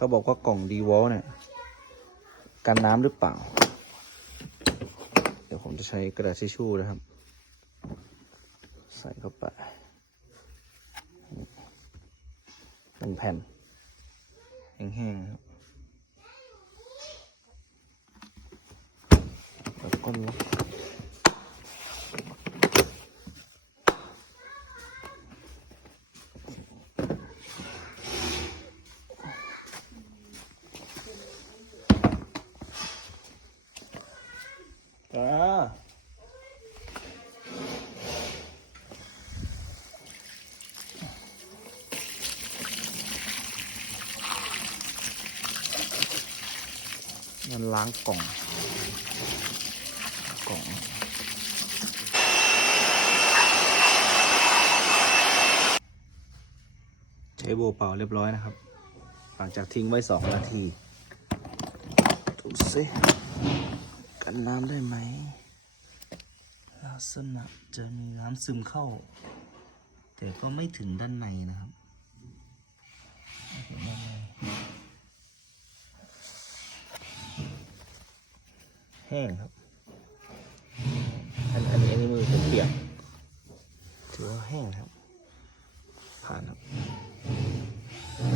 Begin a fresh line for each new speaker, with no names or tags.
เขาบอกว่ากล่องดีวอลเนี่ยกันน้ำหรือเปล่า เดี๋ยวผมจะใช้กระดาษทิชชู่นะครับ ใส่เข้าไปหนึ่งแผ่นแห้งๆครับแล้วก็ล็อก อ่ามันล้างกล่อง กล่องใช้โบเป่าเรียบร้อยนะครับ หลังจากทิ้งไว้สองนาทีดูสิันน้ำได้ไหมลักษณะจะมีน้ำซึมเข้า แต่ก็ไม่ถึงด้านในนะครับแห้งครับ อันอันนี้มือเปียกถือว่าแห้งครับ ผ่านครับ